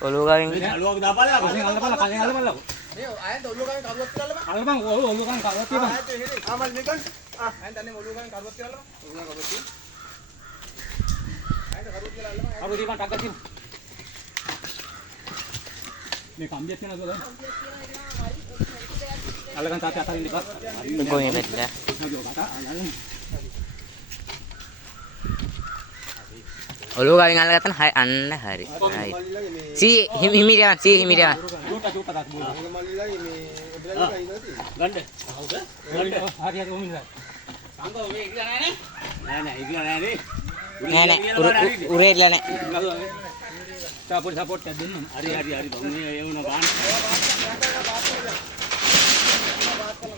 ඔලුව ගාවින් අලුවක් දාපල්ලා කලින් අල්ලපල්ලා කලින් අල්ලපල්ලා මේ ආයෙත් ඔලුව ගාවින් කරුවක් තියලා බලන්න අල්ලපන් ඔලුව ගාවින් කරුවක් තියපන් ආ මල් මේකන් ආයෙත් දන්නේ ඔලුව ගාවින් කරුවක් තියලා බලන්න ඔලුව කරුවක් තිය ආයෙත් කරුවක් තියලා අල්ලපන් කරුවක් තියපන් ටක් ගතින් මේ කම්බියක් තියනද බලන්න අල්ලගන්න තාත්තා අතරින් ඉපත් කොහේ බැලලා ඔලුව ගාවින් අල්ලගත්තන අන්න හරි හරි සී හිමිරියන් සී හිමිරියන් චූටා චූටා දාක් බෝල මල්ලිලාගේ මේ ඔබලගේ කයින්ද ගන්න හවුද ගන්න හරි හරි ඔමින් සංගෝ මේ ඉගිලා නෑ නෑ ඉගිලා නෑ නේ නෑ උරේilla නෑ සපෝට් එකක් දෙන්න හරි හරි හරි බං මේ ඒ වුණා ගන්න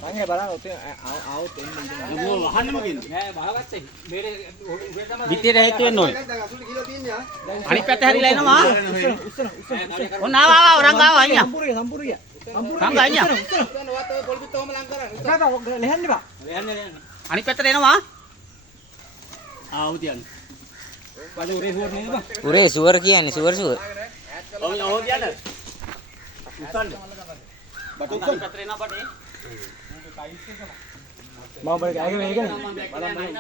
අනේ බලන්න ඔතේ ආවොත් එන්න ඉන්න වහන්නම කියන්නේ නෑ බහගත්තේ මේරේ උරේ තමයි පිටියට හැයිත් වෙන්න ඕනේ දැන් අසුලි කියලා තියන්නේ අනිත් පැත්ත හැරිලා එනවා උස්සන ඔන්න ආවා රංග ආවා අයියා සම්පූර්ණිය රංග අයියා උස්සන වත් ඔය පොල් පිට ඔහම ලං කරන්න ලෙහන්න බා ලෙහන්න අනිත් පැත්තට එනවා ආවු තියන්නේ බඩ උරේ සුවර් නේද බං උරේ සුවර් කියන්නේ සුවර් ඔව් තියන්න උස්සන්න බඩ උස්සන්න පැත්තට එනවා බඩේ මම බල ගෑගේ මේකනේ බලන්න